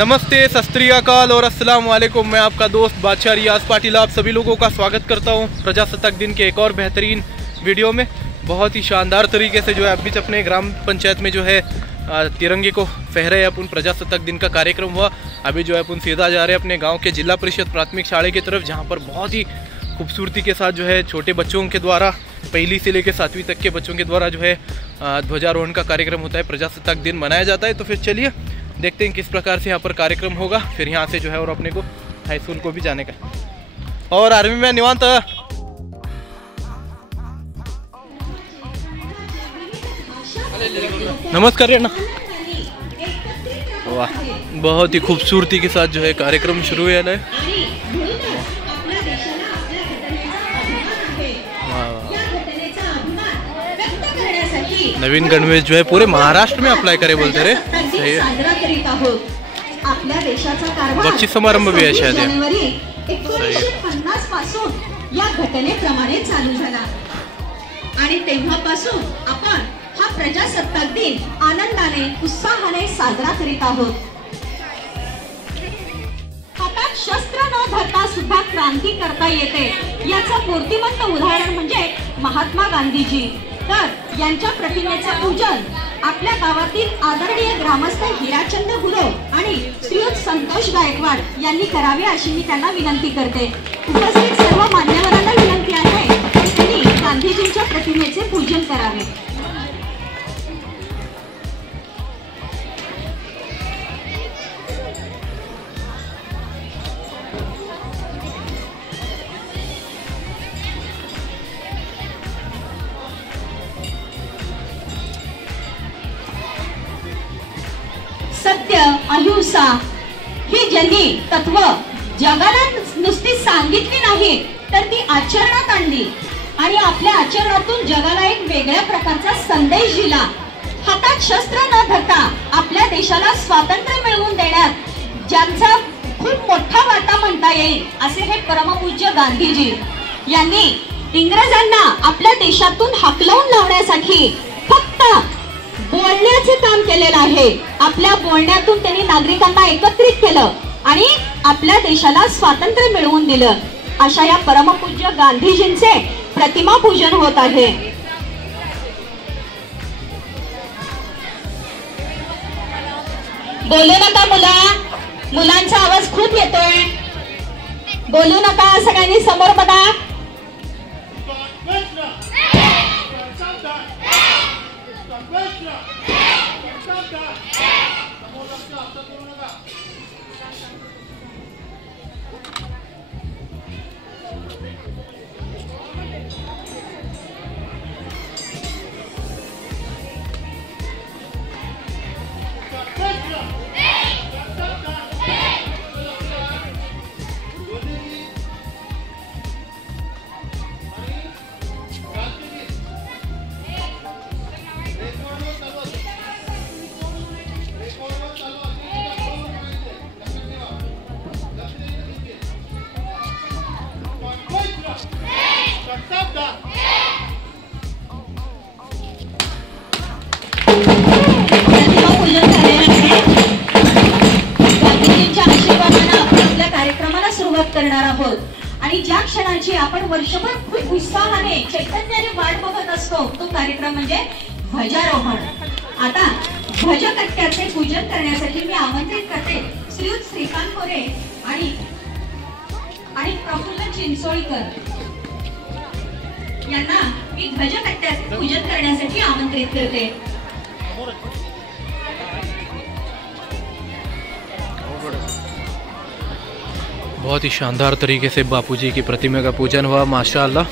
नमस्ते, सत श्री अकाल और अस्सलाम वालेकुम। मैं आपका दोस्त बादशाह रियाज पाटिल आप सभी लोगों का स्वागत करता हूं प्रजासत्ताक दिन के एक और बेहतरीन वीडियो में। बहुत ही शानदार तरीके से जो है अभी अपने ग्राम पंचायत में जो है तिरंगे को फहराए अपन प्रजासत्ताक दिन का कार्यक्रम हुआ। अभी जो है अपन सीधा जा रहे हैं अपने गांव के जिला परिषद प्राथमिक शाला की तरफ, जहां पर बहुत ही खूबसूरती के साथ जो है छोटे बच्चों के द्वारा पहली से लेकर 7वीं तक के बच्चों के द्वारा जो है ध्वजारोहण का कार्यक्रम होता है, प्रजासत्ताक दिन मनाया जाता है। तो फिर चलिए देखते हैं किस प्रकार से यहाँ पर कार्यक्रम होगा। फिर यहाँ से जो है और अपने को हाई स्कूल को भी जाने का और आर्मी में निवांत। नमस्कार ना। वाह, बहुत ही खूबसूरती के साथ जो है कार्यक्रम शुरू हुआ है। नवीन गणवेश जो है पूरे महाराष्ट्र में अप्लाई करे बोलते रे। सही है। बक्षीस समारंभ भी आहे शायद। 1950 पासून या घटनेप्रमाणे चालू झाला आणि तेव्हापासून आपण हा प्रजासत्ताक दिन आनंदाने उत्साहाने साजरा करीत आहोत। हातात शस्त्र न धरता सुद्धा क्रांती करता येते याचं मूर्तिमंत उदाहरण म्हणजे महात्मा गांधीजी। तर यांच्या प्रतिमेचं पूजन आपल्या गावातील आदरणीय ग्रामस्थ हिराचंद गुरव आणि श्रीयुत संतोष गायकवाड यांनी करावे अशी मी त्यांना विनंती करते। उपस्थित सर्व मान्यवरांना विनंती आहे की त्यांनी गांधीजींच्या प्रतिमेचे पूजन करावे। सत्य अहिंसा ही ज्यांनी तत्व जगाला नुसती सांगितली नाही तर ती आचरणात आणली आणि आपल्या आचरणातून जगाला एक वेगळ्या प्रकारचा संदेश दिला। हातात शस्त्र न धरता आपल्या देशाला स्वातंत्र्य मिळवून देण्यात ज्यांचा खूप मोठा वाटा म्हणता येईल असे हे परमपूज्य गांधीजी यांनी इंग्रजांना आपल्या देशातून हाकलवून लावण्यासाठी फक्त बोलण्याचे काम केलेलं आहे। आपल्या बोलण्यातून त्यांनी नागरिकांना एकत्रित केलं आणि आपल्या देशाला स्वातंत्र्य मिळवून दिलं। अशा या परमपूज्य गांधीजींचे प्रतिमा पूजन होत आहे। बोलू नका मुलांचा आवाज खूप येतोय, बोलू नका, सगळ्यांनी समोर बघा। करणार आहोत आणि ज्या क्षणाची आपण वर्षभर खूप उत्साहाने चैतन्याने वाट बघत असतो तो कार्यक्रम म्हणजे ध्वजारोहण। आता ध्वजकट्ट्याचे पूजन करण्यासाठी मी आमंत्रित करते श्रीयुत श्रीकांत कोरे आणि प्रफुल्ल चिंचोळीकर यांना मी ध्वजकट्ट्याचे पूजन करण्यासाठी आमंत्रित करते। बहुत ही शानदार तरीके से बापूजी की प्रतिमा का पूजन हुआ माशाअल्लाह।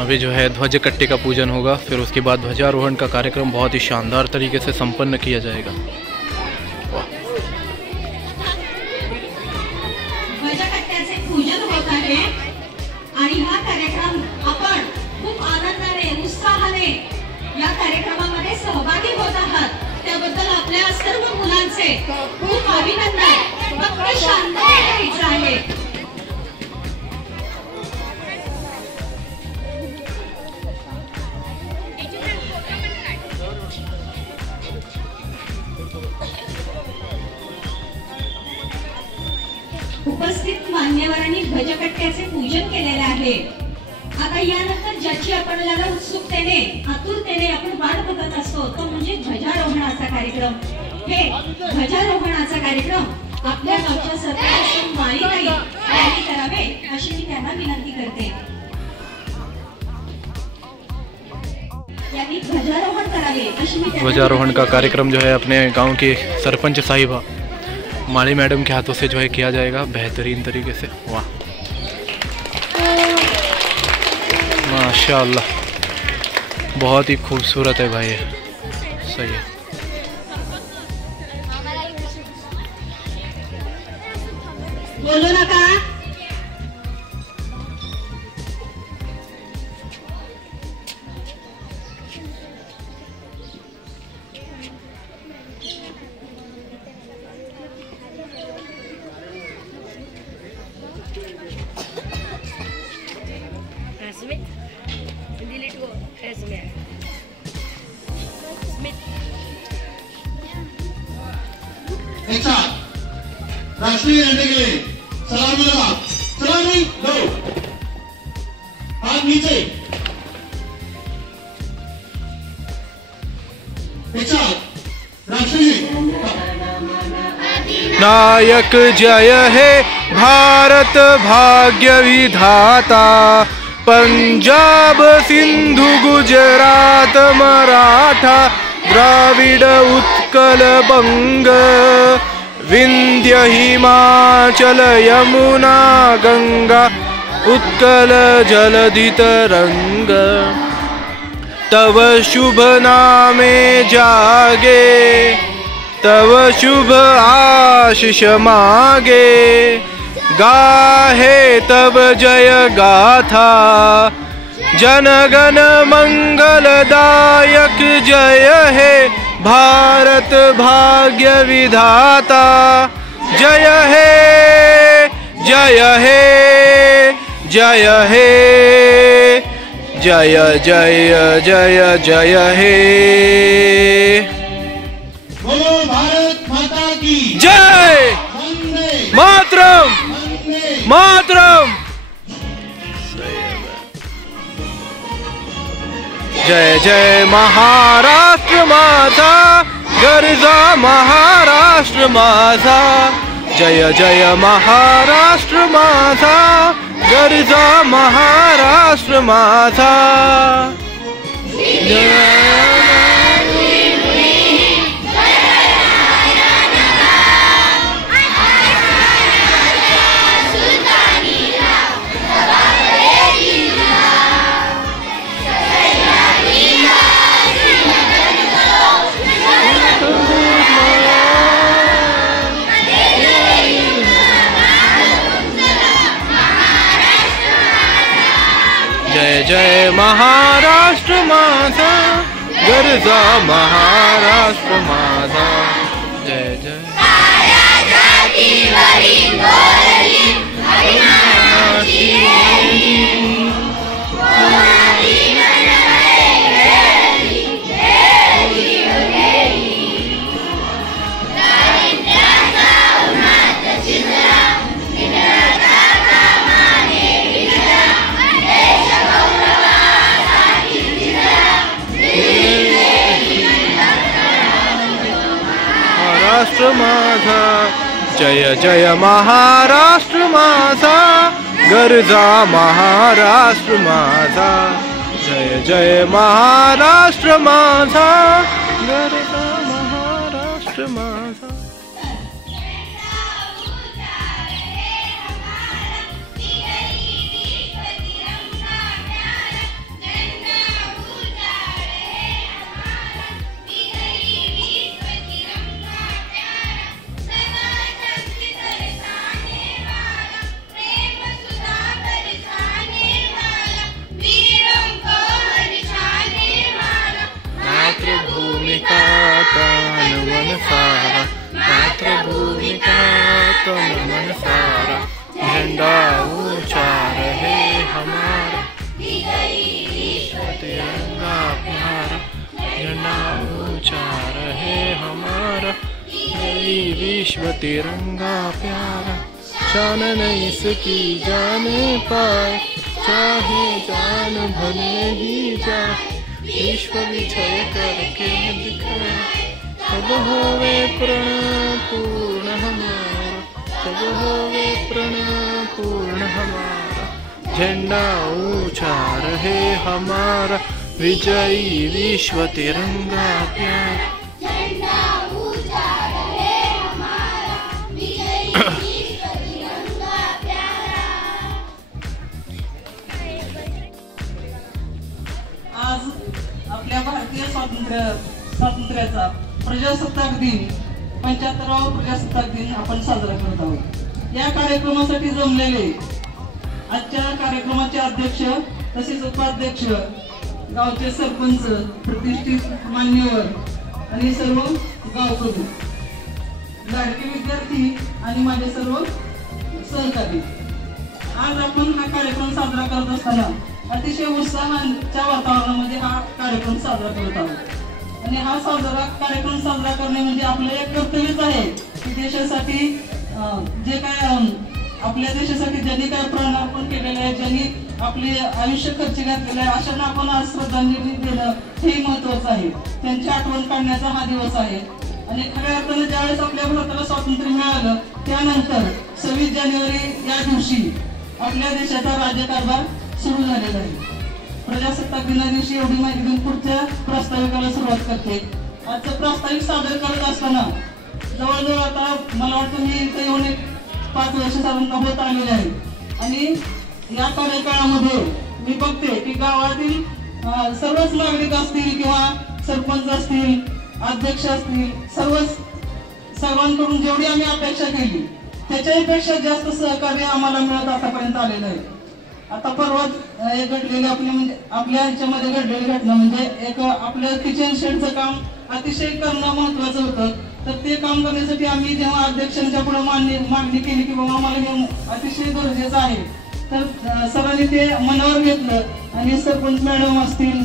अभी जो है ध्वज कट्टे का पूजन होगा, फिर उसके बाद ध्वजारोहण का कार्यक्रम बहुत ही शानदार तरीके से संपन्न किया जाएगा। ध्वजकट्ट्याचे पूजन होत आहे आणि हा कार्यक्रम आपण खूप आनंदाने उत्साहाने या कार्यक्रमामध्ये सहभागी होत आहात त्याबद्दल आपल्या सर्व मुलांचे खूप अभिनंदन। फक्त शांतता करायचं आहे। उपस्थित मान्यवरांनी ध्वजकट्ट्याचे पूजन केलेले आहे। आता यानंतर ज्याची आपल्याला उत्सुकतेने आतुरतेने आपण वाट बघत असतो तो म्हणजे ध्वजारोहणाचा कार्यक्रम। हे ध्वजारोहणाचा कार्यक्रम आपल्या गावच्या सरपंच माळीताई यांनी करावे अशी मी त्यांना विनंती करते। यांनी ध्वजारोहण करावे अशी मी ध्वजारोहण का कार्यक्रम जो है अपने गांव के सरपंच साहिबा माली मैडम के हाथों से जो है किया जाएगा बेहतरीन तरीके से। वाह माशाअल्लाह, बहुत ही खूबसूरत है भाई ये, सही है। बोलो नका। राष्ट्रीय झंडे के लिए सलामी लगा, सलामी लो, हाथ नीचे, राष्ट्रीय नायक जय है भारत भाग्य विधाता, पंजाब सिंधु गुजरात मराठा द्राविड उत्कल बंग, विंध्य हिमाचल यमुना गंगा उत्कल जलधि तरंग, तव शुभ नामे जागे, तव शुभ आशीष मागे, गाहे तब जय गाथा, जनगण मंगलदायक जय है भारत भाग्य विधाता, जय है जय है जय है जय जय जय जय है। बोलो भारत माता की जय, मातरम मातरम। जय जय महाराष्ट्र माझा, गरजा महाराष्ट्र माझा, जय जय महाराष्ट्र माझा, गरजा महाराष्ट्र माझा। जय जय महाराष्ट्र माझा, गरजा महाराष्ट्र माझा, जय जय। महाराष्ट्र माझा, जय जय महाराष्ट्र माझा, गरजा महाराष्ट्र माझा, जय जय महाराष्ट्र माझा, गरजा महाराष्ट्र माझा। मातृभूमि का तन मन सारा, मातृभूमि का तन मन सारा, झंडा ऊंचा रहे हमारा, तिरंगा प्यारा, झंडा ऊंचा रहे हमारा, विश्व तिरंगा प्यारा, शान नहीं इसकी जाने पाए, चाहे जान भले ही जाए, विश्व विजय करके दिखाए, तब होवे प्रण पूर्ण हमारा, तब होवे प्रण पूर्ण हमारा, झंडा ऊंचा रहे हमारा, विजयी विश्व तिरंगा प्यारा। आज आपल्या भारतीय स्वातंत्र्याचा प्रजासत्ताक दिन 75वा प्रजासत्ताक दिन आपण साजरा करत आहोत। या कार्यक्रमासाठी जमलेले आजच्या कार्यक्रमाचे अध्यक्ष तसेच उपाध्यक्ष, गावचे सरपंच, प्रतिष्ठित मान्यवर आणि सर्व गावकरी, लाडके विद्यार्थी आणि माझे सर्व सहकारी, आज आपण हा कार्यक्रम साजरा करत असताना अतिशय उत्साहाच्या वातावरणामध्ये हा कार्यक्रम साजरा करत आहोत। आणि हा कार्यक्रम साजरा करणे म्हणजे आपलं एक कर्तव्यच आहे की देशासाठी जे काय आपल्या देशासाठी ज्यांनी काय प्राणार्पण केलेलं आहे, ज्यांनी आपले आयुष्य खर्च घातलेलं आहे, अशांना आपण आज श्रद्धांजली देणं हे महत्वाचं आहे। त्यांची आठवण काढण्याचा हा दिवस आहे। आणि खऱ्या अर्थानं ज्यावेळेस आपल्या भारताला स्वातंत्र्य मिळालं त्यानंतर 26 जानेवारी या दिवशी आपल्या देशाचा राज्यकारभार सुरू झालेला आहे। प्रजासत्ताक दिना दिवशी एवढी माहिती देऊन पुढच्या प्रास्ताविकाला सुरुवात करते। आजचं प्रास्ताविक सादर करत असताना जवळजवळ आता मला वाटतं मी इथे येऊन 5 वर्ष साधारण होत आलेले आहे। आणि या कार्यकाळामध्ये मी बघते की गावातील सर्वच नागरिक असतील किंवा सरपंच असतील, अध्यक्ष असतील, सर्वांकडून जेवढी आम्ही अपेक्षा केली त्याच्यापेक्षा जास्त सहकार्य आम्हाला मिळत आतापर्यंत आलेलं आहे। आता परवा घडलेली म्हणजे आपल्या ह्याच्यामध्ये घडलेली घटना म्हणजे एक आपलं किचन शेडचं काम अतिशय करणं महत्वाचं होतं। तर ते काम करण्यासाठी आम्ही जेव्हा अध्यक्षांच्या पुढे मागणी केली की बाबा आम्हाला हे अतिशय गरजेचं आहे, तर सरांनी ते मनावर घेतलं आणि सरपंच मॅडम असतील,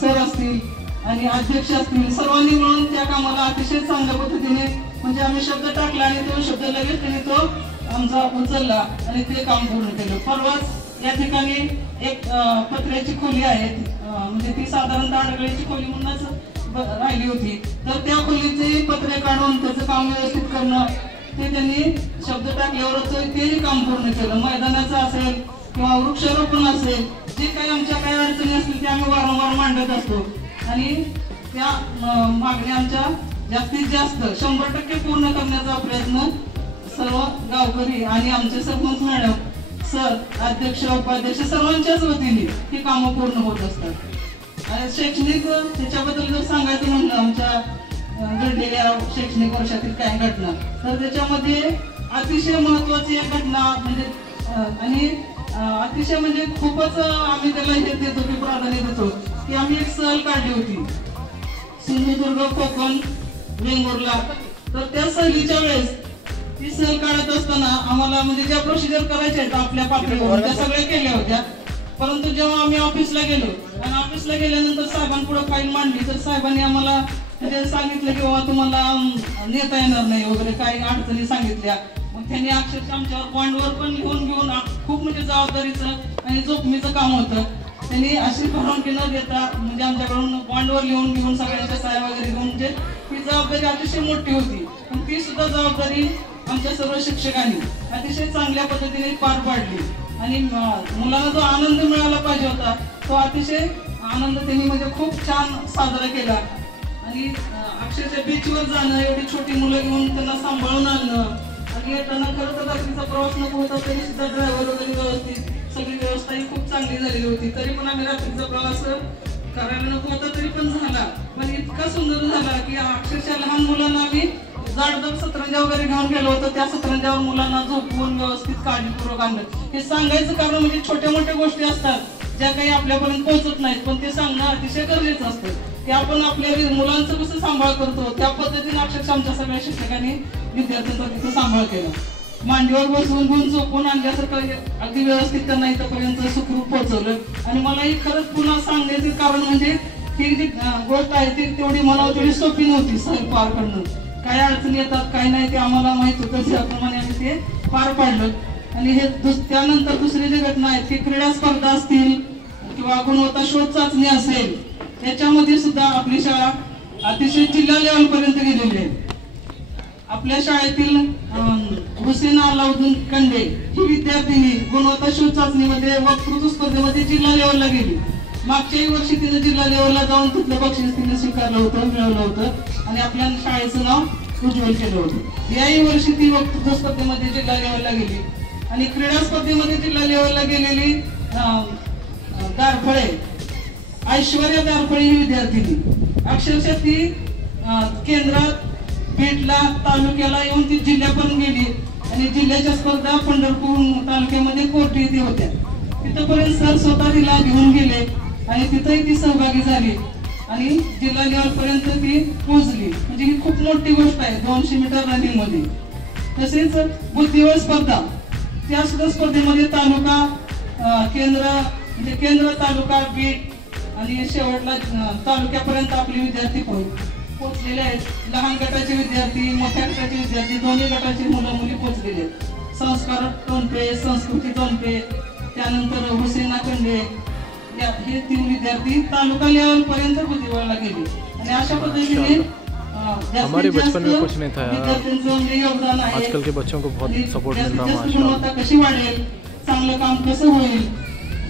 सर असतील आणि अध्यक्ष असतील, सर्वांनी मिळून त्या कामाला अतिशय चांगल्या पद्धतीने म्हणजे आम्ही शब्द टाकला आणि तो शब्द लगेच त्यांनी तो आमचा उचलला आणि ते काम पूर्ण केलं। परवाच या ठिकाणी एक पत्र्याची खोली आहे, म्हणजे ती साधारणतः अडगळीची खोली म्हणूनच राहिली होती, तर त्या खोलीचे पत्रे काढून त्याचं काम व्यवस्थित करणं ते त्यांनी शब्द टाकल्यावरच तेही काम पूर्ण केलं। मैदानाचं असेल किंवा वृक्षारोपण असेल, जे काही आमच्या काही अडचणी असतील ते आम्ही वारंवार मांडत असतो आणि त्या मागण्या आमच्या जास्तीत जास्त 100% पूर्ण करण्याचा प्रयत्न सर्व गावकरी आणि आमचे सरपंच मॅडम, सर, अध्यक्ष, उपाध्यक्ष सर्वांच्याच वतीने ही कामं पूर्ण होत असतात। शैक्षणिक त्याच्याबद्दल जर सांगायचं म्हणलं आमच्या घडलेल्या शैक्षणिक वर्षातील काही घटना, तर त्याच्यामध्ये अतिशय महत्वाची एक घटना म्हणजे आणि अतिशय म्हणजे खूपच आम्ही त्याला हे देतो की प्राधान्य देतो की आम्ही एक सहल काढली होती सिंधुदुर्ग, कोकण, वेंगुर्ला। तर त्या सहलीच्या वेळेस ती सहल काढत असताना आम्हाला म्हणजे ज्या प्रोसिजर करायच्या आहेत आपल्या पातळीवर त्या सगळ्या केल्या होत्या, परंतु जेव्हा आम्ही ऑफिसला गेलो आणि ऑफिसला गेल्यानंतर साहेबांपुढे फाईल मांडली तर साहेबांनी आम्हाला म्हणजे सांगितलं की बाबा तुम्हाला नेता येणार नाही वगैरे काही अडचणी सांगितल्या। मग त्यांनी अक्षरशः आमच्यावर पॉइंटवर पण घेऊन खूप म्हणजे जबाबदारीचं आणि जोखमीचं काम होतं। त्यांनी अशी परवानगी न देता म्हणजे आमच्याकडून पॉइंटवर घेऊन सगळ्यांच्या सह्या वगैरे घेऊन म्हणजे ही जबाबदारी अतिशय मोठी होती, पण ती सुद्धा जबाबदारी आमच्या सर्व शिक्षकांनी अतिशय चांगल्या पद्धतीने पार पाडली आणि मुलांना जो आनंद मिळाला पाहिजे होता तो अतिशय आनंद त्यांनी म्हणजे खूप छान साजरा केला। आणि अक्षरशः बीचवर जाणं, एवढी छोटी मुलं घेऊन त्यांना सांभाळून आणणं आणि येताना खरं तर रात्रीचा प्रवास नको होता तरी सुद्धा ड्रायव्हर वगैरे व्यवस्थित सगळी व्यवस्था ही खूप चांगली झालेली होती, तरी पण आम्ही रात्रीचा प्रवास करायला नको होता तरी पण झाला, पण इतका सुंदर झाला की अक्षरशः लहान मुलांना आम्ही जाडदार सतरंजा वगैरे घेऊन गेलो होतो, त्या सतरंजावर मुलांना झोपवून व्यवस्थित काळजीपूर्वक आणलं। हे सांगायचं कारण म्हणजे छोट्या मोठ्या गोष्टी असतात ज्या काही आपल्यापर्यंत पोहोचत नाहीत, पण ते सांगणं अतिशय गरजेचं असतं की आपण आपल्या मुलांचं कसं सांभाळ करतो त्या पद्धतीने अक्षरशः आमच्या सगळ्या शिक्षकांनी विद्यार्थ्यांचा तिथं सांभाळ केला। मांडीवर बसवून घेऊन झोपून आणल्यासारखं अगदी व्यवस्थित त्यांना इथपर्यंत सुखरूप पोहोचवलं। आणि मला ही खरंच पुन्हा सांगण्याचे कारण म्हणजे ही जी गोष्ट आहे ती तेवढी मला तेवढी सोपी नव्हती सहल पार करणं। काय अडचणी येतात काय नाही ते आम्हाला माहित होतं, त्याप्रमाणे आम्ही ते पार पाडलं. आणि हे त्यानंतर दुसरे जे घटना आहेत की क्रीडा स्पर्धा असतील किंवा गुणवत्ता शोध चाचणी असेल, याच्यामध्ये सुद्धा आपली शाळा अतिशय जिल्हा लेवल पर्यंत गेलेली आहे. आपल्या शाळेतील हुसेन अलाउद्दीन कंडे ही विद्यार्थिनी गुणवत्ता शोध चाचणीमध्ये वक्तृत्व स्पर्धेमध्ये जिल्हा लेवलला गेली. मागच्याही वर्षी तिने जिल्हा लेवलला जाऊन तिथलं बक्षीस तिने स्वीकारलं होतं, मिळवलं होतं आणि आपल्या शाळेचं नाव उज्ज्वल केलं होतं. याही वर्षी ती वक्तृत्व स्पर्धेमध्ये जिल्हा लेवलला गेली. आणि क्रीडा स्पर्धेमध्ये जिल्हा लेवलला गेलेली दारफळे ऐश्वर्या दारफळे ही विद्यार्थिनी अक्षरशः ती केंद्रात पेठला तालुक्याला येऊन ती जिल्ह्यापर्यंत गेली. आणि जिल्ह्याच्या स्पर्धा पंढरपूर तालुक्यामध्ये कोर्टी येथे होत्या. तिथपर्यंत सर स्वतः तिला घेऊन गेले आणि तिथंही ती सहभागी झाली आणि जिल्हा लेवल पर्यंत ती पोहोचली. म्हणजे ही खूप मोठी गोष्ट आहे 200 मीटर रनिंग मध्ये. तसेच बुद्धिबळ स्पर्धा, त्या सुद्धा स्पर्धेमध्ये तालुका केंद्र म्हणजे केंद्र तालुका बीट आणि शेवटला तालुक्यापर्यंत आपले विद्यार्थी पोहोचलेले आहेत. लहान गटाचे विद्यार्थी, मोठ्या गटाचे विद्यार्थी, दोन्ही गटाचे मुलं मुली पोहोचलेले आहेत. संस्कार टोनपे, संस्कृती टोनपे, त्यानंतर हुसेना कंडे हे 3 विद्यार्थी तालुका लेवल पर्यंत बुद्धिबळला गेले. आणि अशा पद्धतीने हमारे बचपन में कुछ नहीं था विद्यार्थ्यांचं योगदान आहे. आजकल के बच्चों को बहुत सपोर्ट मिल रहा है. गुणवत्ता कशी वाढेल, चांगलं काम कसं होईल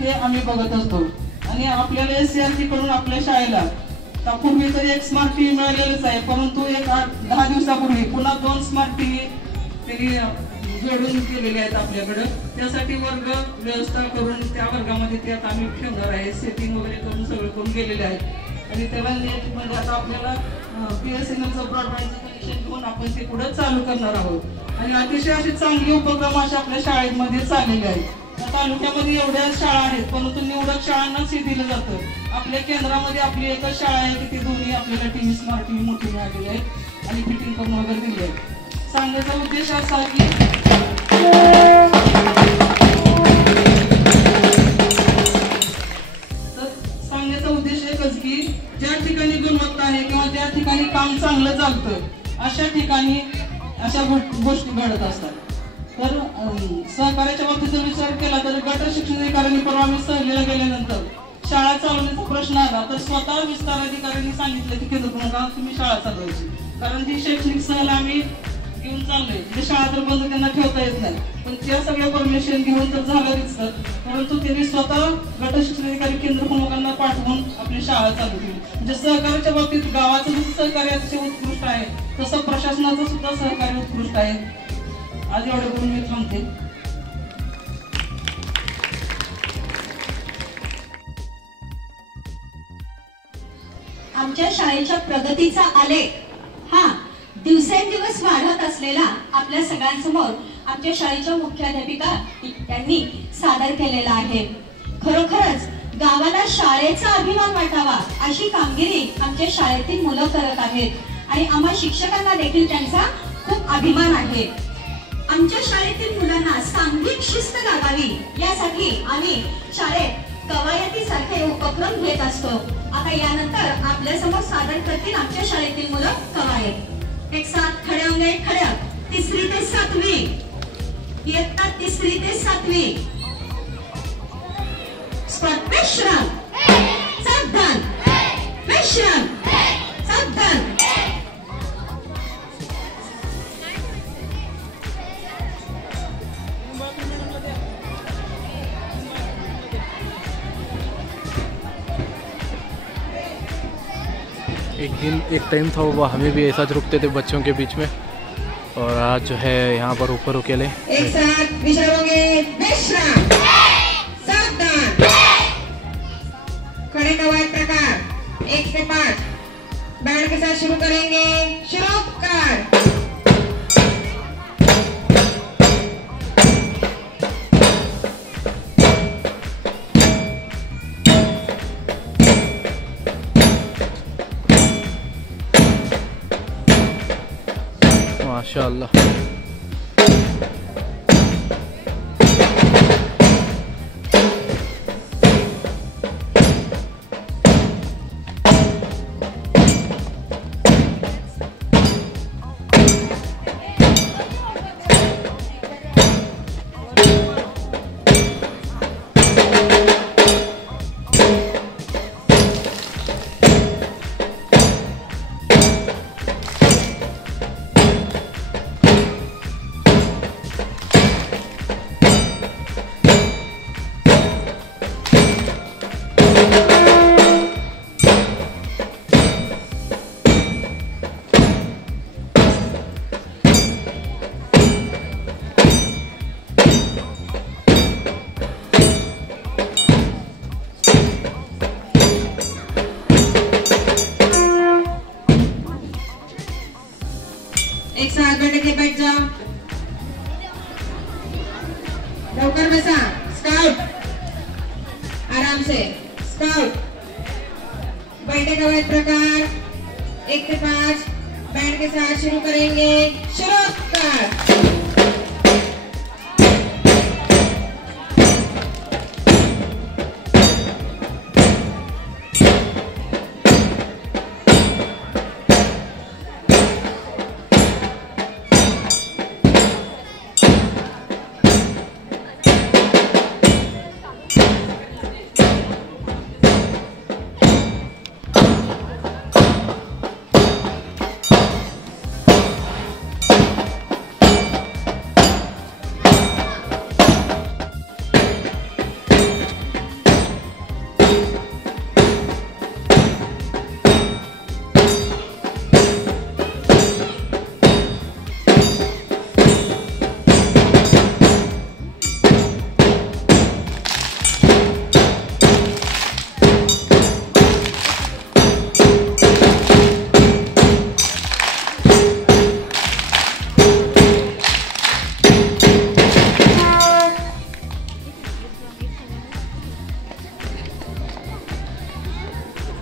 हे आम्ही बघत असतो. आणि आपल्याला SCRT कडून आपल्या शाळेला पूर्वी तरी एक स्मार्ट टीव्ही मिळालेलंच आहे, परंतु एक 10 दिवसापूर्वी पुन्हा 2 स्मार्ट टीव्ही त्यांनी जोडून केलेले आहेत आपल्याकडं. त्यासाठी वर्ग व्यवस्था करून त्या वर्गामध्ये ते आता आम्ही ठेवणार आहे. सेटिंग वगैरे करून सगळं करून गेलेले आहेत. आणि त्याला नेट म्हणजे आता आपल्याला BSNLचं ब्रॉडबँडचं कनेक्शन घेऊन आपण ते पुढे चालू करणार आहोत. आणि अतिशय असे चांगले उपक्रम अशा आपल्या शाळेमध्ये चाललेले आहेत. तालुक्यामध्ये एवढ्या शाळा आहेत, परंतु निवडक शाळांनाच हे दिलं जातं. आपल्या केंद्रामध्ये आपली एकच शाळा आहे की ती दोन्ही आपल्याला टीव्ही स्मार्ट टीव्ही मोठी मिळालेली आहे आणि फिटिंग करून वगैरे दिली आहे. सांगण्याचा उद्देश असा की एकच की ज्या ठिकाणी गुणवत्ता आहे किंवा ज्या ठिकाणी काम चांगलं चालतं अशा ठिकाणी अशा गोष्टी घडत असतात. तर सहकार्याच्या बाबतीत जर विचार केला तर गट शिक्षण अधिकाऱ्यांनी परवा आम्ही सहलीला गेल्यानंतर शाळा चालवण्याचा प्रश्न आला तर स्वतः विस्तार अधिकाऱ्यांनी सांगितलं की केंद्र तुम्ही शाळा चालवायची, कारण ती शैक्षणिक सहल आम्ही घेऊन चाललोय. म्हणजे शाळा तर बंद त्यांना ठेवता येत नाही, पण त्या सगळ्या परमिशन घेऊन तर झालं दिसतं. परंतु त्यांनी स्वतः गट शिक्षण अधिकारी केंद्र प्रमुखांना पाठवून आपली शाळा चालू केली. म्हणजे सहकार्याच्या बाबतीत गावाचं जसं सहकार्य अतिशय उत्कृष्ट आहे तसं प्रशासनाचं सुद्धा सहकार्य उत्कृष्ट आहे. आज एवढं बोलून मी थांबते. आमच्या शाळेच्या प्रगतीचा आलेख हा दिवसेंदिवस वाढत असलेला आपल्या सगळ्यांसमोर आमच्या शाळेच्या मुख्याध्यापिका यांनी सादर केलेला आहे. खरोखरच गावाला शाळेचा अभिमान वाटावा अशी कामगिरी आमच्या शाळेतील मुलं करत आहेत आणि आम्हा शिक्षकांना देखील त्यांचा खूप अभिमान आहे. आमच्या शाळेतील मुलांना सांघिक शिस्त लागावी यासाठी आम्ही शाळेत कवायती सारखे उपक्रम घेत असतो. आता यानंतर आपल्या समोर सादर करतील आमच्या शाळेतील मुलं कवायत. एक साथ खड़े होंगे, खड़े 3री ते 7वी, इयत्ता 3री ते 7वी. स्पॉट विश्राम, सावधान, विश्राम, सावधान. एक टाइम था वो हमें भी ऐसा रुकते थे बच्चों के बीच में, और आज जो है यहाँ पर ऊपर अकेले. एक साथ विश्रामोगे, विश्राम, सावधान. खड़े कवायद प्रकार 1 से 5 बैंड के साथ शुरू करेंगे. शुरू कर. माशाअल्लाह. होकर बसा। स्काउट आराम से। स्काउट बैठे कवायद प्रकार 1 से 5 बैंड के साथ शुरू करेंगे। शुरू कर।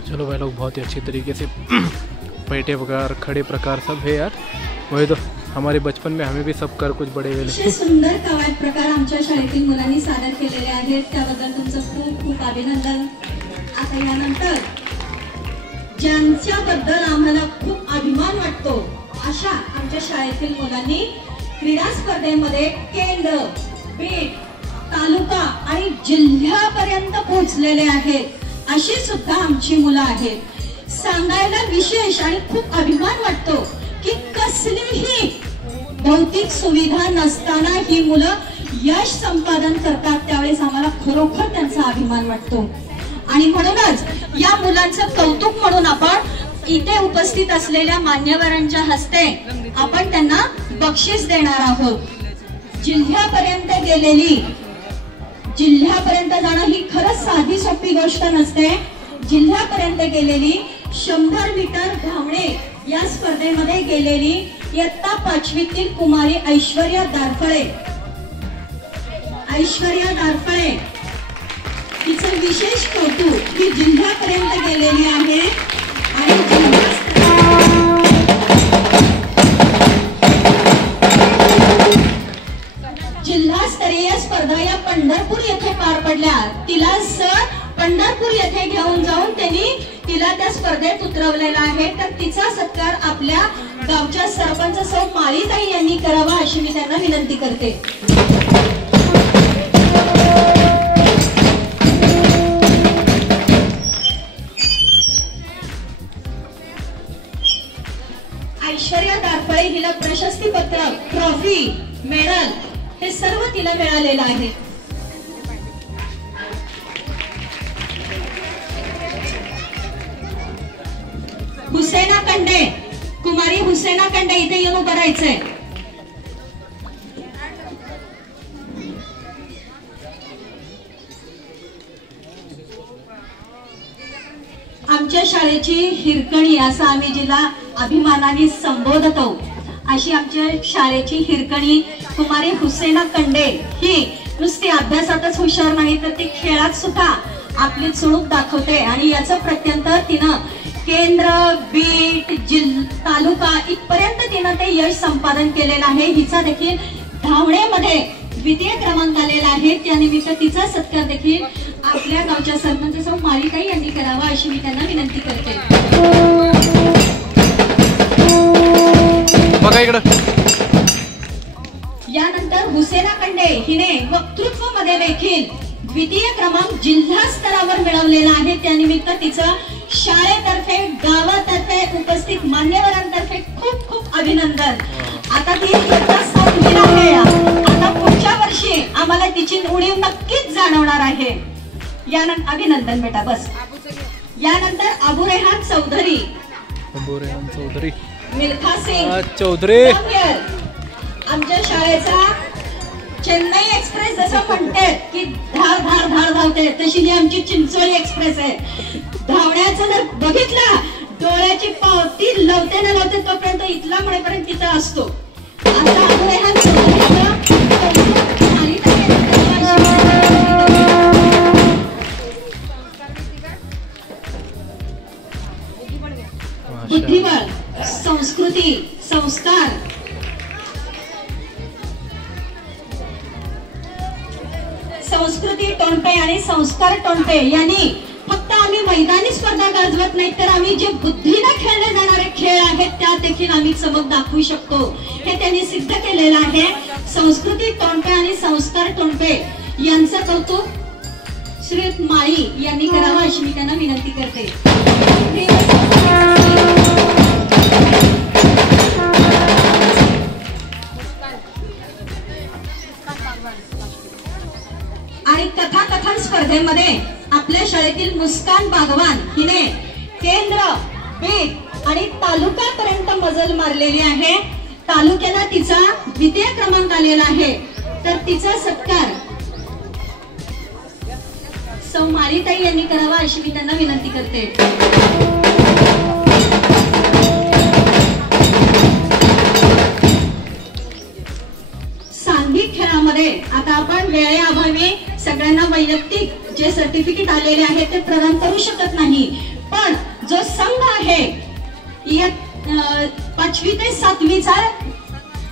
चलो भाई लोग, बहुत ही अच्छी तरीके से बैठे प्रकार, खड़े प्रकार सब है यार। वही तो हमारे बचपन में हमें भी सब कर कुछ बडे वेळे। सुंदर कवायत प्रकार आमच्या शाळेतील मुलांनी सादर केलेले आहेत, त्याबद्दल तुमचं खूप खूप अभिनंदन। आता यानंतर ज्यांच्याबद्दल आम्हाला खूप अभिमान वाटतो अशा आमच्या शाळेतील मुलांनी क्रीडा स्पर्धेमध्ये केंद्र, बीट, तालुका आणि जिल्ह्यापर्यंत पोहोचलेले आहेत अशी सुद्धा आमची मुलं आहेत। सांगायला विशेष आणि खूप अभिमान वाटतो की कसलीही भौतिक सुविधा नसताना ही मुलं यश संपादन करतात, त्यावेळेस आम्हाला खरोखर त्यांचा अभिमान वाटतो। आणि म्हणूनच या मुलांचं कौतुक म्हणून आपण इथे उपस्थित असलेल्या मान्यवरांच्या हस्ते आपण त्यांना बक्षीस देणार आहोत। जिल्ह्यापर्यंत जाणं ही खरंच साधी सोपी गोष्ट नसते। जिल्ह्यापर्यंत गेलेली 100 मीटर धावणे या स्पर्धेमध्ये गेलेली इयत्ता 5वीतील कुमारी ऐश्वर्या दारफळे तिचं विशेष कौतुक ही जिल्ह्यापर्यंत गेलेली आहे आणि जिल्हास्तरीय स्पर्धा या पंढरपूर येथे पार पडल्या। तिला सर पंढरपूर येथे घेऊन जाऊन त्यांनी तिला त्या स्पर्धेत उतरवलेला आहे, तर तिचा सत्कार आपल्या गावच्या सरपंच सौ माळीताई यांनी करावा अशी मी त्यांना विनंती करते। ऐश्वर्या दारफळे हिला प्रशस्ती पत्र, ट्रॉफी, मेडल हे सर्व तिला मिळालेलं आहे। हुसेना कंडे, कुमारी हुसेना कंडे इथे येऊन उभं राहायचंय। आमच्या शाळेची हिरकणी असं आम्ही जिला अभिमानाने संबोधतो, अशी आमच्या शाळेची हिरकणी कुमारी हुसेना कंडे ही नुसती अभ्यासातच हुशार नाही तर ती खेळात सुद्धा आपली चुणूक दाखवते आणि याचं प्रत्यंतर तिनं केंद्र, बीट, तालुका इथपर्यंत तिनं ते यश संपादन केलेलं आहे। हिचा देखील धावण्यामध्ये द्वितीय क्रमांक आलेला आहे, त्यानिमित्त तिचा सत्कार देखील आपल्या गावच्या सरपंच सौ माळीताई यांनी करावा अशी मी त्यांना विनंती करते। बघा इकडं। यानंतर हुसेना कंडे हिने वक्तृत्व मध्ये देखील द्वितीय क्रमांक जिल्हा स्तरावर मिळवलेला आहे, त्यानिमित्त तिचं शाळेतर्फे, गावातर्फे, उपस्थित मान्यवरांतर्फे खूप खूप अभिनंदन। आता ती इयत्ता 7वीला आहे, आता पुढच्या वर्षी आम्हाला तिची उणीव नक्कीच जाणवणार आहे। यानंतर अभिनंदन बेटा बस। यानंतर अबू रेहान चौधरी, मिल्खा सिंग चौधरी आमच्या शाळेचा चेन्नई एक्सप्रेस जसं म्हणते की धार धार धार धावते, तशी ही आमची चिंचोली एक्सप्रेस आहे। धावण्याचं जर बघितलं, डोळ्याची पावती लावते ना लावते तोपर्यंत इथला म्हणेपर्यंत तिथं असतो। आता अबू रेहान चौधरी संस्कृती टोणपे आणि संस्कार टोणपे यांनी फक्त आम्ही मैदानी स्पर्धा गाजवत नाही, तर आम्ही जे बुद्धीने खेळले जाणारे खेळ आहेत त्यात देखील आम्ही चमक दाखवू शकतो, हे त्यांनी सिद्ध केलेलं आहे. संस्कृती टोणपे आणि संस्कार टोणपे यांचं कौतुक श्री माळी यांनी करावं अशी मी त्यांना विनंती करते. आणि कथाकथन स्पर्धेमध्ये आपल्या शाळेतील मुस्कान बागवान हिने केंद्र, बीड आणि तालुक्यापर्यंत मजल मारलेली आहे. तालुक्याला तिचा द्वितीय क्रमांक आलेला आहे. तर तिचा सत्कार सौ माळीताई यांनी करावा अशी मी त्यांना विनंती करते. सांघिक खेळामध्ये आता आपण वेळेअभावी सगळ्यांना वैयक्तिक जे सर्टिफिकेट आलेले आहे ते प्रदान करू शकत नाही, पण जो संघ आहे 5वी ते 7वीचा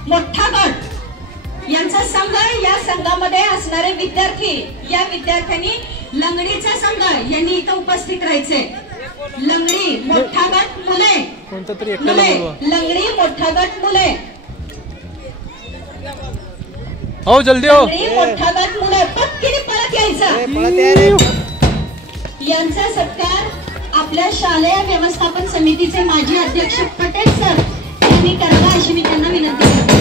मोठा गट यांचा संघ, या संघामध्ये असणारे विद्यार्थी, या विद्यार्थ्यांनी लंगडीचा संघ यांनी इथं उपस्थित राहायचे. लंगडी मोठा गट मुले, लंगडी मोठा गट मुले, हो जल्दी हो, मोठा गट मुले पटकन परत यायचं. यांचा सत्कार आपल्या शालेय व्यवस्थापन समितीचे माजी अध्यक्ष पटेल सर यांनी करावा अशी मी त्यांना विनंती करते.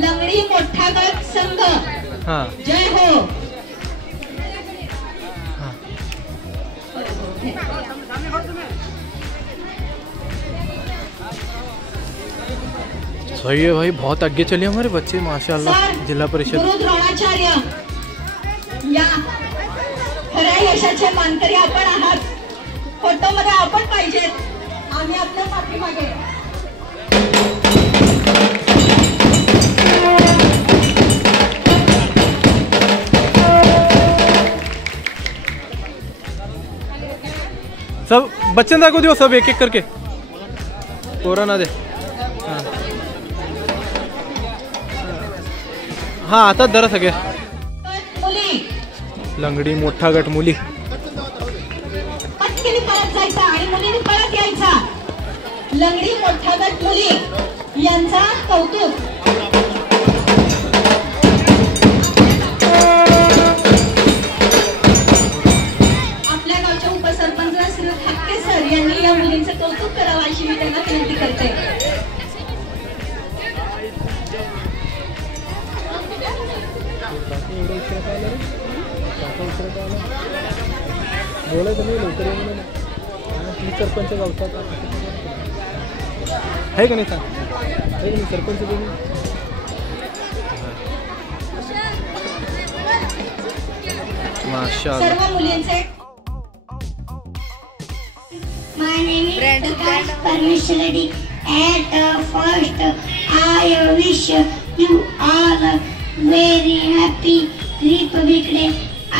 लंगडी मोठा गट संघ जय हो. सही है भाई, बहुत आगे चले हमारे बच्चे माशाल्लाह. जिल्हा परिषद गुरु द्रोणाचार्य या खऱ्या यशाचे मानकरी आपण आहात. फोटो मध्ये आपण पाहिजेत, आम्ही आपल्या पाठीमागे. सब बच्चे दाखव दो, सब एक एक करके, कोरा ना दे. हा आता जरा सगळे. लंगडी मोठा गट मुली, पटकन परत जायचा आणि मुलींनी परत यायचा. लंगडी मोठा गट मुली यांचा कौतुक आपल्या गावच्या उपसरपंच श्री ठाकरे सर यांनी या मुलींचं कौतुक करावं अशी मी त्यांना विनंती करते. बोलायचं नाही लवकर सरपंच गावचा आहे का नाही, सांग आहे का नाही सरपंच. माशाअल्लाह. सर्व मुलींचे My name is Prakash Parmeshwari. At first, I wish you all a very happy Republic Day.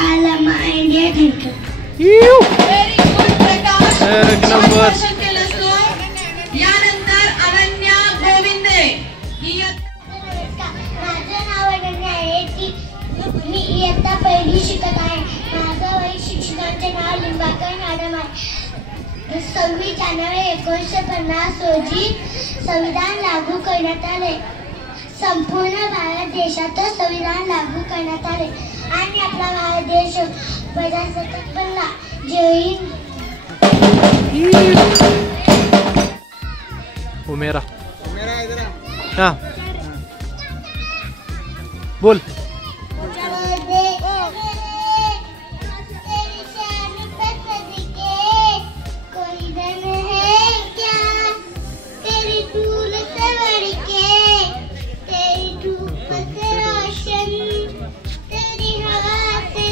All my India, thank you. Very good Prakash. एक नंबर. यानंतर अनन्या गोविंदे. माझं नाव अनन्या आहे. मी इयत्ता पहिली शिकत आहे. माझं वय शिक्षकांचे नाव लिंबाळकर मॅडम आहे. 26 जानेवारी 1950 रोजी संविधान लागू करण्यात आले. संपूर्ण भारत देशात संविधान लागू करण्यात आले आणि आपला भारत देश प्रजासत्ताक बनला. जय हिंद. मेरा हाँ बोल. तेरी हवा से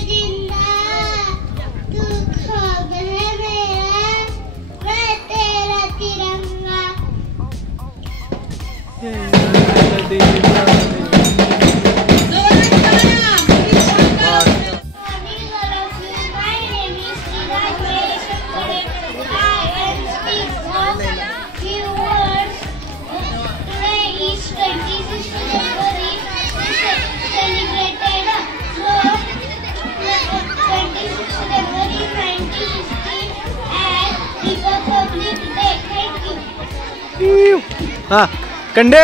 हाँ कंडे।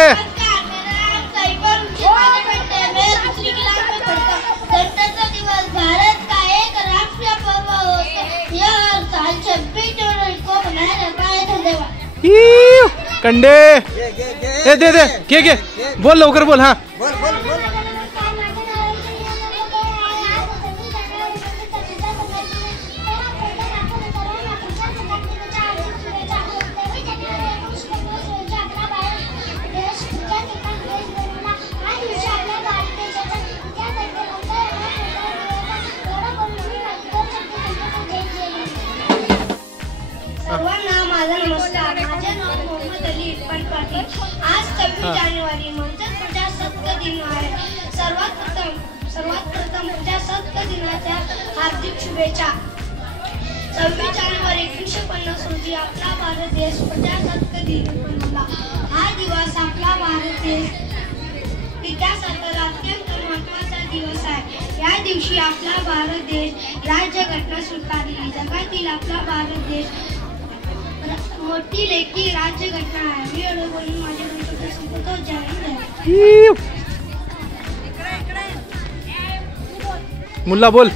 गणतंत्र दिवस भारत का एक राष्ट्रीय पर्व होता है। यह हर साल 26 जनवरी को मनाया जाता है। धन्यवाद। कंडे ए दे के बोल लवकर बोल। हाँ सर्वांना माझा नमस्कार। माझे नाव मोहम्मद अली इरफान पाटील। आज 26 जानेवारी म्हणजे प्रजासत्ताक दिन आहे। सर्वात प्रथम प्रजासत्ताक दिनाच्या हार्दिक शुभेच्छा। 26 जानेवारी 1950 रोजी आपला भारत देश प्रजासत्ताक दिन मनवला। हा दिवस आपला भारत देश इतिहासातील अत्यंत महत्त्वाचा दिवस आहे। या दिवशी आपला भारत देश राज्यघटना स्वीकारली। जगातील आपला भारत देश मोठी लेखी राज्यघटना आहे। मी एवढं बोलून माझे वक्तव्य संपवतो। जय हिंद। मुल्ला बोल। न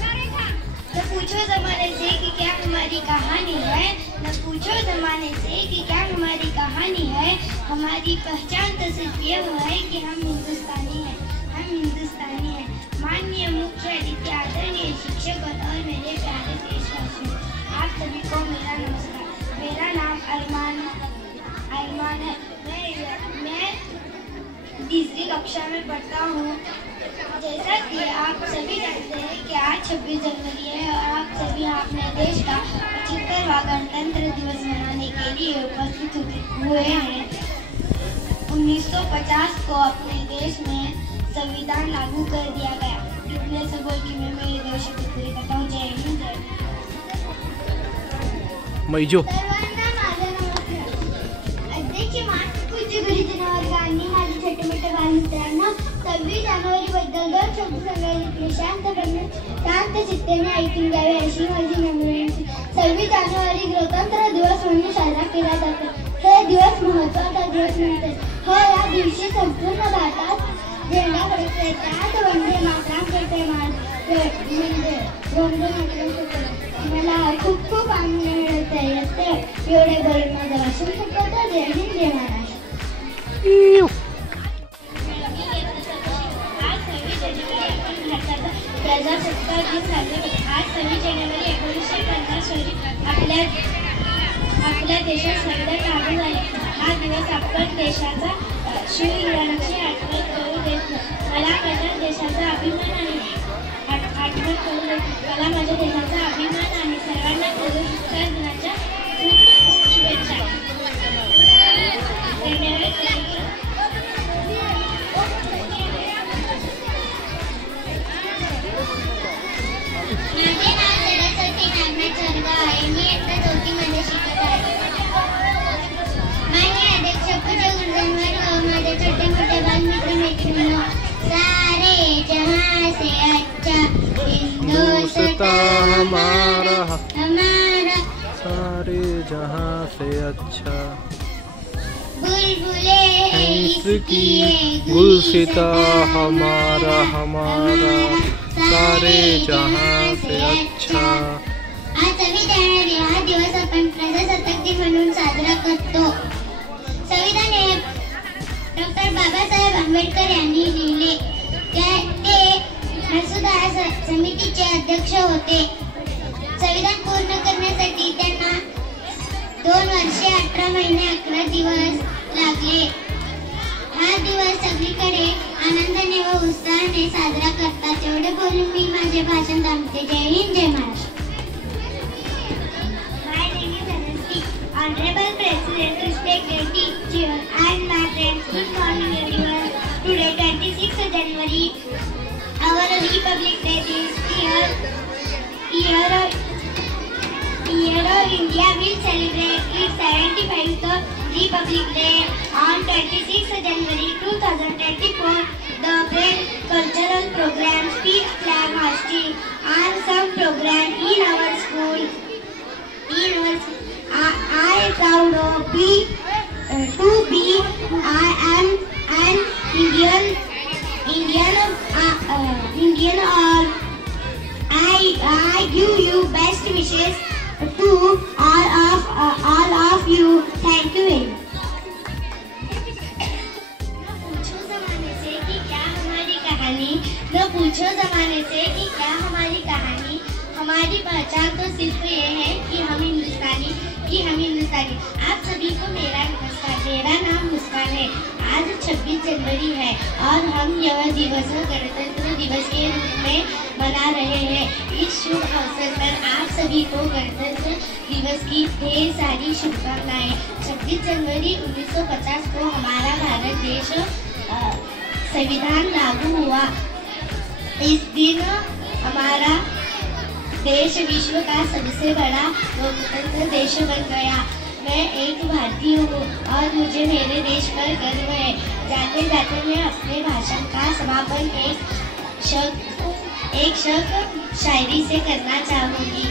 पूछो जमाने से कि क्या हमारी कहानी है, न पूछो जमाने से कि क्या हमारी कहानी है। हमारी पहचान तो सिर्फ ये है कि हम हिंदुस्तानी हैं, हम हिंदुस्तानी हैं। माननीय मुख्य अतिथि, आदरणीय शिक्षक और मेरे प्यारे देशवासियों, आप सभी को मेरा नमस्कार। मेरा नाम अरमान है। मैं तीसरी कक्षा में पढ़ता हूँ। जैसा कि आप सभी जानते हैं कि आज 26 जनवरी है और आप सभी अपने देश का 75वां गणतंत्र दिवस मनाने के लिए उपस्थित हुए हैं। 1950 को अपने देश में संविधान लागू कर दिया गया। इतने से बोल के मैं मेरे देश को पूरी करता हूँ। जय हिंद। जय मैजो। सर्वांना माझा नमस्कार। अध्यक्ष पूज्य गुरुजनावर गांधी, माझे छोटे मोठे बालमित्रांनो, 26 जानेवारी बद्दल 2 शब्द सांगायचे शांत चित्तेने ऐकून घ्यावे अशी माझी विनंती। 26 जानेवारी गणतंत्र दिवस म्हणून साजरा केला जातो। हे दिवस महत्त्वाचा दिवस म्हणतात। या दिवशी संपूर्ण भारतात झेंडा फडकवतात, वंदे मातरम करते म्हणजे वंदे मातरम करते। मला खूप खूप आनंद मिळत आहे। एवढे बोलून माझं भाषण संपवतो। जय हिंद। जय महाराष्ट्र। आज 26 जानेवारी आपण भारताचा प्रजासत्ताक दिन साजरा करतो। आज 26 जानेवारी 1950 रोजी आपल्या देशात संविधान लागू झाले। हा दिवस आपण देशाचा शिवरायांची आठवण करून देतो। मला माझ्या देशाचा अभिमान आहे। मला माझ्या देशाचा अभिमान आहे। सर्वांना प्रजासत्ताक दिनाच्या खूप शुभेच्छा। माझे नाव सरस्वती नागनाथ चर्ग आहे। मी इयत्ता 4थी मध्ये शिकत आहे। माननीय अध्यक्ष, पूज्य गुरुजनांवर, माझे छोटे मोठे बालमित्र मैत्रिणींनो, सारे जहां से अच्छा हिंदुस्तान हमारा, सारे जहां से अच्छा बुलबुले इसकी गुलसिता हमारा, सारे जहां से अच्छा। आज 26 जानेवारी हा दिवस आपण प्रजासत्ताक दिन म्हणून साजरा करतो। संविधान हे डॉक्टर बाबासाहेब आंबेडकर यांनी लिहिले। ते मसुदा समितीचे अध्यक्ष होते। संविधान पूर्ण करण्यासाठी त्यांना 2 वर्षे 18 महिने 11 दिवस लागले। हा दिवस सगळीकडे आनंदाने व उत्साहाने साजरा करतात। एवढे बोलून मी माझे भाषण थांबते। जय हिंद। जय Maharashtra. My name is Anansi. Honorable President, respected teacher and my friends, good morning everyone. Today 26 January, our Republic Day is here. India will celebrate its 75th Republic Day on 26 January 2024. The main cultural program, speech, flag hosting, and some program in our school. I am proud of to be give you best wishes to all of you. Thank you very much. न पूछो जमाने से कि क्या हमारी कहानी, हमारी पहचान तो सिर्फ ये है कि हम हिंदुस्तानी। आप सभी को मेरा नमस्कार। मेरा नाम मुस्कान है। आज 26 जनवरी है और हम यह दिवस गणतंत्र दिवस के रूप में मना रहे हैं। इस शुभ अवसर पर आप सभी को गणतंत्र दिवस की ढेर सारी शुभकामनाएं। 26 जनवरी 1950 को हमारा भारत देश संविधान लागू हुआ। इस दिन हमारा देश विश्व का सबसे बड़ा लोकतंत्र देश बन गया। मैं एक भारतीय हूँ और मुझे मेरे देश पर गर्व है। जाते जाते मैं अपने भाषण का समापन एक शब्द शायरी से करना चाहूँगी।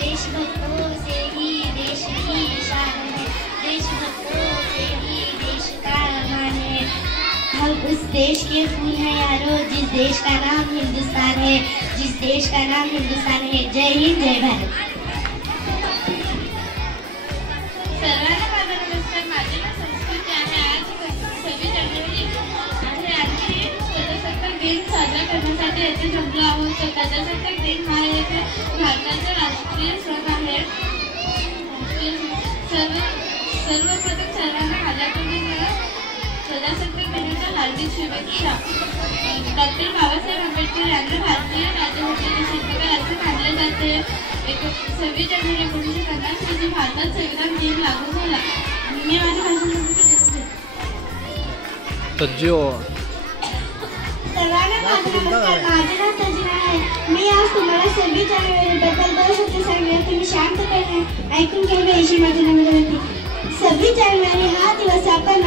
देशभक्तों से ही देश की शान है, देशभक्तों से ही देश का अरमान है। हम उस देश के फूल हैं यारो, जिस देश का नाम हिंदुस्तान है, जिस देश का नाम हिंदुस्तान है। जय हिंद, जय भारत। सर्वांना माझा नमस्कार. माझे नाव संस्कृती आहे. आज 26 जानेवारी आहे आणि प्रजासत्ताक दिन साजरा करण्यासाठी येथे जमलो आहोत. प्रजासत्ताक दिन हा एक भारताचा राष्ट्रीय सण आहे. सर्वप्रथम सर्वांना माझ्याकडून प्रजासत्ताक दिनाच्या हार्दिक शुभेच्छा. डॉक्टर बाबासाहेब आंबेडकर यांना भारतीय राज्यघटनेचे शिल्पकार असे मानले जाते. 26 जानेवारी 1950 रोजी भारतात संविधान दिन लागू झाला. मी माझ्या भाषणामध्ये सर्वांना माझा नमस्कार. माझे नाव तजिना आहे. मी आज तुम्हाला 26 जानेवारी बद्दल 2 शब्द सांगणार. तुम्ही शांतपणे ऐकून घ्यावे अशी माझी विनंती. 26 जानेवारी हा दिवस आपण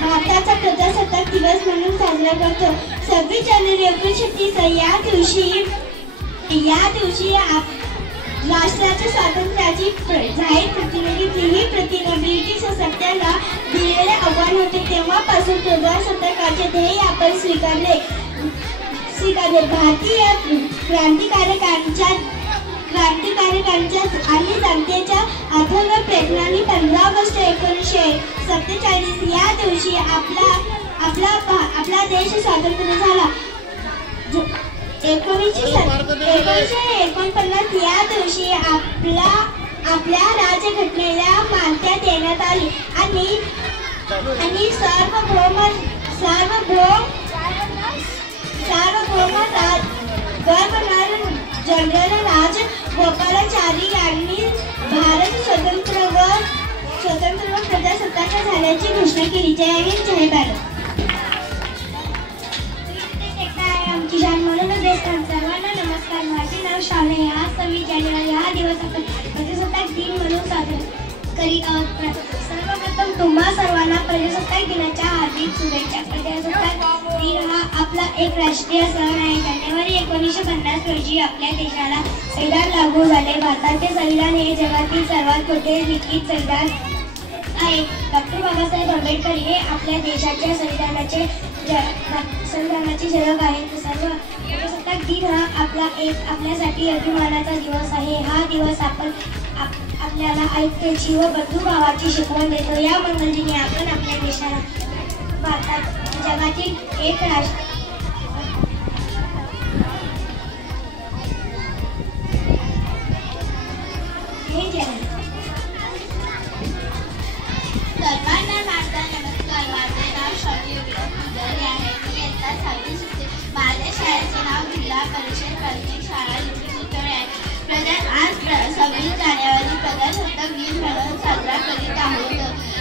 भारताचा प्रजासत्ताक दिवस म्हणून साजरा करतो. 26 जानेवारी 1930 या दिवशी राष्ट्राच्या स्वातंत्र्याची जाहीर प्रतिनिधी ही प्रतिज्ञा ब्रिटिश सत्तेला दिलेले आव्हान होते. तेव्हापासून प्रजासत्ताकाचे ध्येय आपण स्वीकारले. भारतीय क्रांतिकारकांच्या आणि जनतेच्या अथक प्रयत्नांनी 15 ऑगस्ट 1947 या दिवशी आपला देश स्वतंत्र झाला. 1949 या दिवशी आपल्या राज्यघटनेला मान्यता देण्यात आली आणि सार्वभौम गव्हर्नर जनरल राज गोपालाचारी यांनी भारत स्वतंत्र व प्रजासत्ताक झाल्याची घोषणा केली. जय हिंद, जय भारत. आमची जान म्हणूनच देशकान. सर्वांना नमस्कार. माझे नाव शाले. आज 26 जानेवारी हा दिवस आपण प्रजासत्ताक दिन म्हणून साजरा करीत आहोत. सर्वप्रथम तुम्हा सर्वांना प्रजासत्ताक दिनाच्या हार्दिक शुभेच्छा. प्रजासत्ताक दिन हा आपला एक राष्ट्रीय सण आहे. जानेवारी 1950 रोजी आपल्या देशाला संविधान लागू झाले. भारताचे संविधान हे जगातील सर्वात मोठे लिखित संविधान आहे. डॉक्टर बाबासाहेब आंबेडकर हे आपल्या देशाच्या संविधानाचे जनक आहेत. प्रजासत्ताक दिन हा आपल्यासाठी अभिमानाचा दिवस आहे. हा दिवस आपल्याला ऐक्याची व बंधुभावाची शिकवण देतो. या मंगलदिनी आपण आपल्या देशाला भारतात जगातील एक राष्ट्र सर्वांना माझा नमस्कार. माझे नाव शौर्य पुजारी आहे. मी इयत्ता 6वी शिकते. माझ्या शाळेचे नाव जिल्हा परिषद प्राथमिक शाळा लिंबू आहे. आज 26 जानेवारी प्रजासत्ताक दिन म्हणून साजरा करीत आहोत.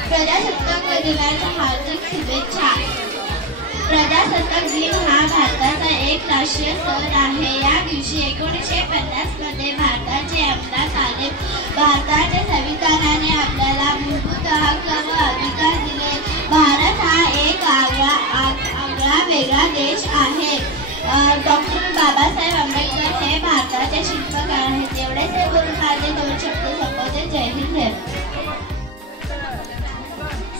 प्रजासत्ताक दिनाच्या हार्दिक शुभेच्छा. प्रजासत्ताक दिन हा भारताचा एक राष्ट्रीय सण आहे. या दिवशी 1950 मध्ये भारताचे अंमलात आले. भारताच्या संविधानाने आपल्याला मूलभूत हक्क व अधिकार दिले. भारत हा एक आगळा वेगळा देश आहे. डॉक्टर बाबासाहेब आंबेडकर हे भारताचे शिल्पकार आहेत. एवढेच हे बोलून माझे 2 शब्द संपवते. जय हिंद.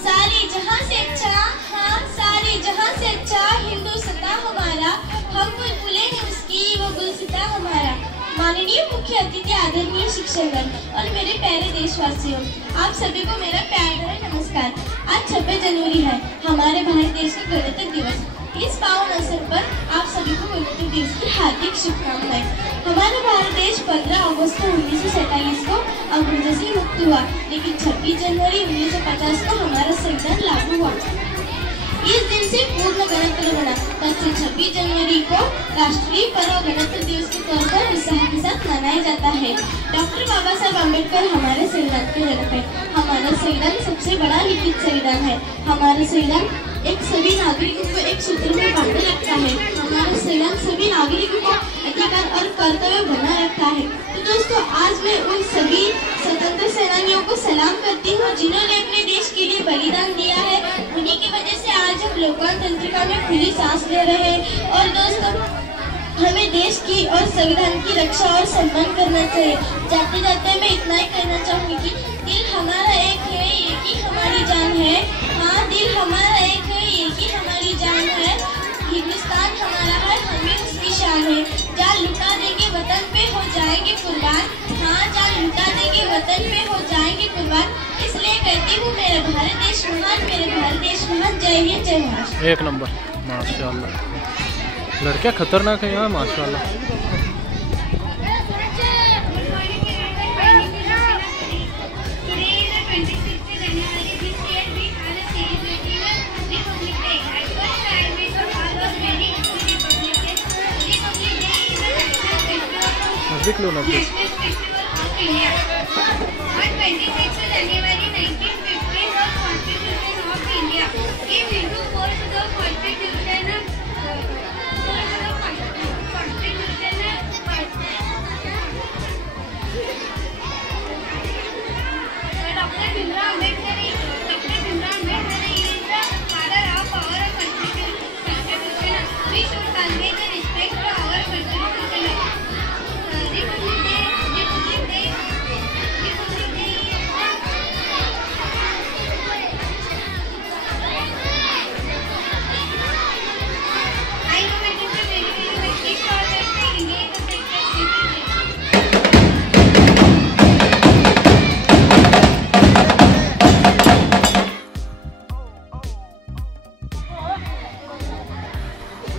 सारी जहां से अच्छा, हाँ सारी जहां से अच्छा हिंदुस्तान हमारा. हम बुलबुलें हैं उसकी, मुख्य अतिथि, आदरणीय शिक्षकगण और मेरे प्यारे देशवासियों, आप सभी को मेरा प्यार भरा नमस्कार। आज 26 जनवरी है, हमारे भारत देश का गणतंत्र दिवस। इस पावन अवसर पर आप सभी को गणतंत्र दिवस की हार्दिक शुभकामनाएं। हमारा भारत देश 15 अगस्त 1947 को अंग्रेजों से मुक्त हुआ, लेकिन 26 जनवरी 1950 को हमारा संविधान लागू हुआ। इस दिन से पूर्ण गणतंत्र बना, तब से 26 जनवरी को राष्ट्रीय पर्व गणतंत्र दिवस के तौर पर उत्साह के साथ मनाया जाता है। डॉक्टर बाबा साहब अम्बेडकर हमारे संविधान के जनक है। हमारा संविधान सबसे बड़ा लिखित संविधान है। हमारा संविधान एक सभी नागरिकों को एक सूत्र में बांधे रखता है। हमारा संविधान सभी नागरिकों को अधिकार और कर्तव्य बना रखता है। तो दोस्तों, आज मैं उन सभी स्वतंत्र सेनानियों को सलाम करती हूँ जिन्होंने अपने देश के लिए बलिदान दिया है। उन्हीं की वजह से आज हम लोकतंत्र में खुली सांस ले रहे हैं। और दोस्तों, हमें देश की और संविधान की रक्षा और सम्मान करना चाहिए। जाते जाते मैं इतना ही कहना चाहूँगी कि दिल हमारा एक है, एक ही हमारी जान है। हाँ, दिल हमारा एक है, एक ही हमारी जान है। हिंदुस्तान हमारा है, हमें उसकी शान है। जान लुटा देंगे वतन पे हो जाएंगे कुर्बान। हाँ, जान लुटा देंगे वतन पे हो जाएंगे कुर्बान। इसलिए कहती हूँ मेरा भारत देश महान, मेरे भारत देश महान। जय हिंद, जय महाराष्ट्र। एक नंबर, माशाल्लाह। लड़कियां खतरनाक है यहाँ, माशाल्लाह। देख लो ना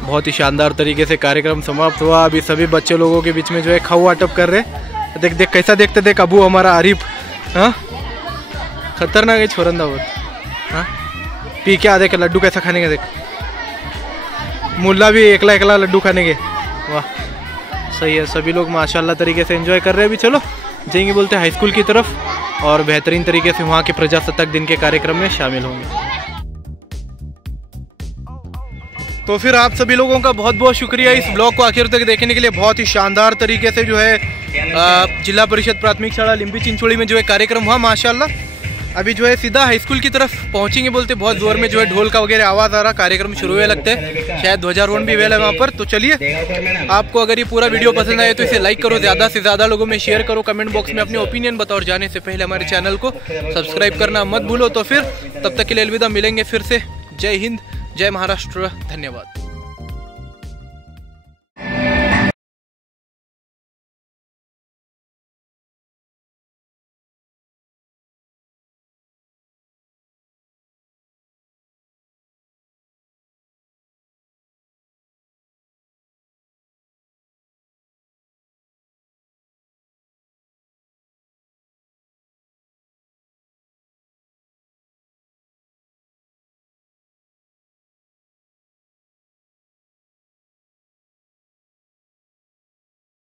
बहुत ही शानदार तरीके से कार्यक्रम समाप्त हुआ। अभी सभी बच्चे लोगों के बीच में जो है खाऊ आटप कर रहे हैं। देख देख कैसा देखते देख अबू हमारा आरिफ, हाँ खतरनाक है छोरंदा बहुत। हाँ पी के देख लड्डू कैसा खाने के, देख मुल्ला भी एकला एकला लड्डू खाने के। वाह सही है, सभी लोग माशाल्लाह तरीके से एंजॉय कर रहे हैं। अभी चलो जाएंगे बोलते हैं हाई स्कूल की तरफ और बेहतरीन तरीके से वहाँ के प्रजासत्ताक दिन के कार्यक्रम में शामिल होंगे। तो फिर आप सभी लोगों का बहुत बहुत शुक्रिया इस ब्लॉग को आखिर तक देखने के लिए। बहुत ही शानदार तरीके से जो है जिला परिषद प्राथमिक शाला लिम्बी चिंचोड़ी में जो है कार्यक्रम हुआ माशाल्लाह। अभी जो है सीधा हाई स्कूल की तरफ पहुंचेंगे बोलते, बहुत जोर में जो है ढोल का वगैरह आवाज़ आ रहा, कार्यक्रम शुरू हुए लगते हैं, शायद ध्वजारोहण भी वेल है वहाँ पर। तो चलिए, आपको अगर ये पूरा वीडियो पसंद आए तो इसे लाइक करो, ज़्यादा से ज़्यादा लोगों में शेयर करो, कमेंट बॉक्स में अपनी ओपिनियन बताओ और जाने से पहले हमारे चैनल को सब्सक्राइब करना मत भूलो। तो फिर तब तक के लिए अलविदा, मिलेंगे फिर से। जय हिंद, जय महाराष्ट्र, धन्यवाद।